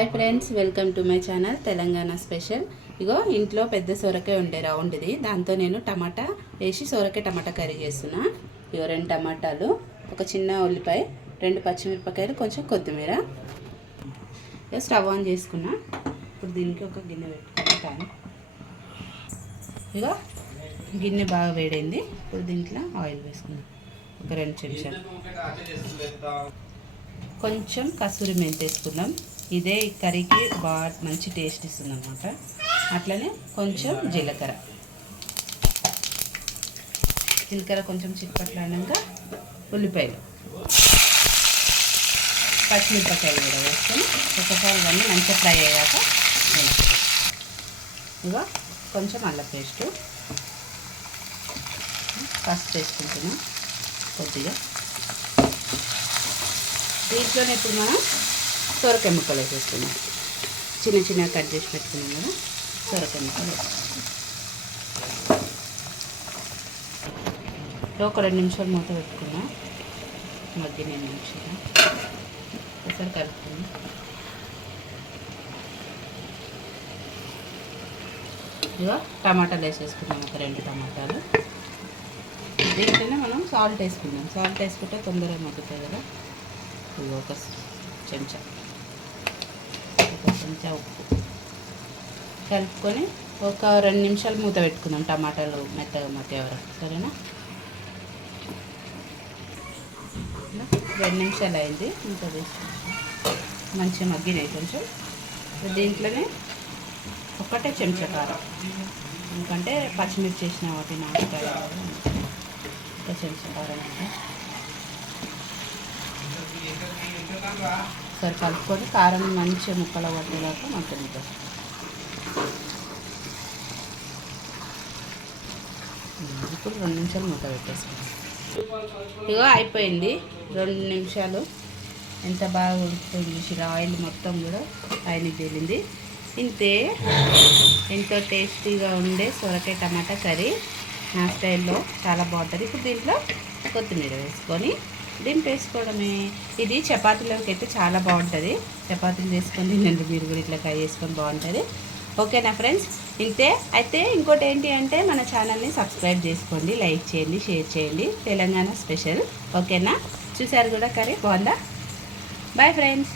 Hi friends, welcome to my channel Telangana special. ఇగో ఇంట్లో పెద్ద సొరకాయ ఉండే రౌండ్ది, దాంతో నేను టమాటా వేసి సొరకాయ టమాటా కర్రీ చేస్తున్నా. ఇగో 2 టమాటాలు, ఒక చిన్న ఉల్లిపాయ, 2 పచ్చిమిరపకాయలు, కొంచెం కొత్తిమీర. ఇక స్టవ్ ఆన్ చేసుకున్నా. ఇప్పుడు దీనికి ఒక గిన్నె పెట్టుకుంటాను. ఇక గిన్నె బాగా వేడైంది. ఇప్పుడు దీంట్లో ఆయిల్ వేసుకున్నాను, ఒక 2 చెంచాలు. కొంచెం కసూరి మెంతి వేసుకుందాం. ఇదే కర్రీకి బాగా మంచి టేస్ట్ ఇస్తుంది అన్నమాట. అట్లనే కొంచెం జీలకర్ర కొంచెం చిక్కట్లాడినాక ఉల్లిపాయలు, పచ్చిమిరపకాయలు కూడా వేసుకొని ఒకసారి ఇవన్నీ మంచిగా ఫ్రై అయ్యాక ఇక కొంచెం అల్లం పేస్టు, పసుపు వేసుకుంటున్నాం కొద్దిగా. దీంట్లోనే ఇప్పుడు మనం సొరకాయ ముక్కలు వేసేసుకున్నాం. చిన్న చిన్నగా కట్ చేసి పెట్టుకున్నాం కదా, సొరకాయ ముక్కలు ఒక 2 నిమిషాలు మూత పెట్టుకున్నాం. మధ్య 2 నిమిషాలు ఒకసారి కలుపుకున్నాం. ఇక టమాటాలు వేసేసుకున్నాం, ఒక 2 టమాటాలు. దీంట్లోనే మనం సాల్ట్ వేసుకున్నాం. సాల్ట్ వేసుకుంటే తొందరగా మగ్గుతుంది కదా. ఇది ఒక చెంచా ఉప్పు కలుపుకొని ఒక 2 నిమిషాలు మూత పెట్టుకుందాం, టమాటాలు మెత్తగా మగ్గే వరకు. సరేనా? 2 నిమిషాలు అయింది. మూత తీసుకుంటాం, మంచిగా మగ్గినాయి కొంచెం. దీంట్లోనే ఒకటే చెంచా కారం, ఎందుకంటే పచ్చిమిర్చి వేసిన వాటి నాటుకాయ ఒక చెంచా కారం అంటే సరే కలుపుకొని కారం మంచిగా ముక్కలు పట్టేలాగా మగ్గనిద్దాం. ఇప్పుడు 2 నిమిషాలు మూత పెట్టేసుకుందాం. ఇగో అయిపోయింది 2 నిమిషాలు. ఎంత బాగా ఉడుకుతుంది, ఆయిల్ మొత్తం కూడా పైన తేలింది. ఇంతే, ఎంతో టేస్టీగా ఉండే సొరకాయ టమాటా కర్రీ నా స్టైల్లో చాలా బాగుంటుంది. ఇప్పుడు దీంట్లో కొత్తిమీర వేసుకొని దింపేసుకోవడమే. ఇది చపాతీలోకి అయితే చాలా బాగుంటుంది. చపాతీలు చేసుకొని తినండి మీరు కూడా, ఇట్లా ఫ్రై చేసుకొని బాగుంటుంది. ఓకేనా ఫ్రెండ్స్? ఇంతే. అయితే ఇంకోటి ఏంటి అంటే మన ఛానల్ని సబ్స్క్రైబ్ చేసుకోండి, లైక్ చేయండి, షేర్ చేయండి. తెలంగాణ స్పెషల్. ఓకేనా? చూసారు కూడా కర్రీ బాగుందా? Bye friends.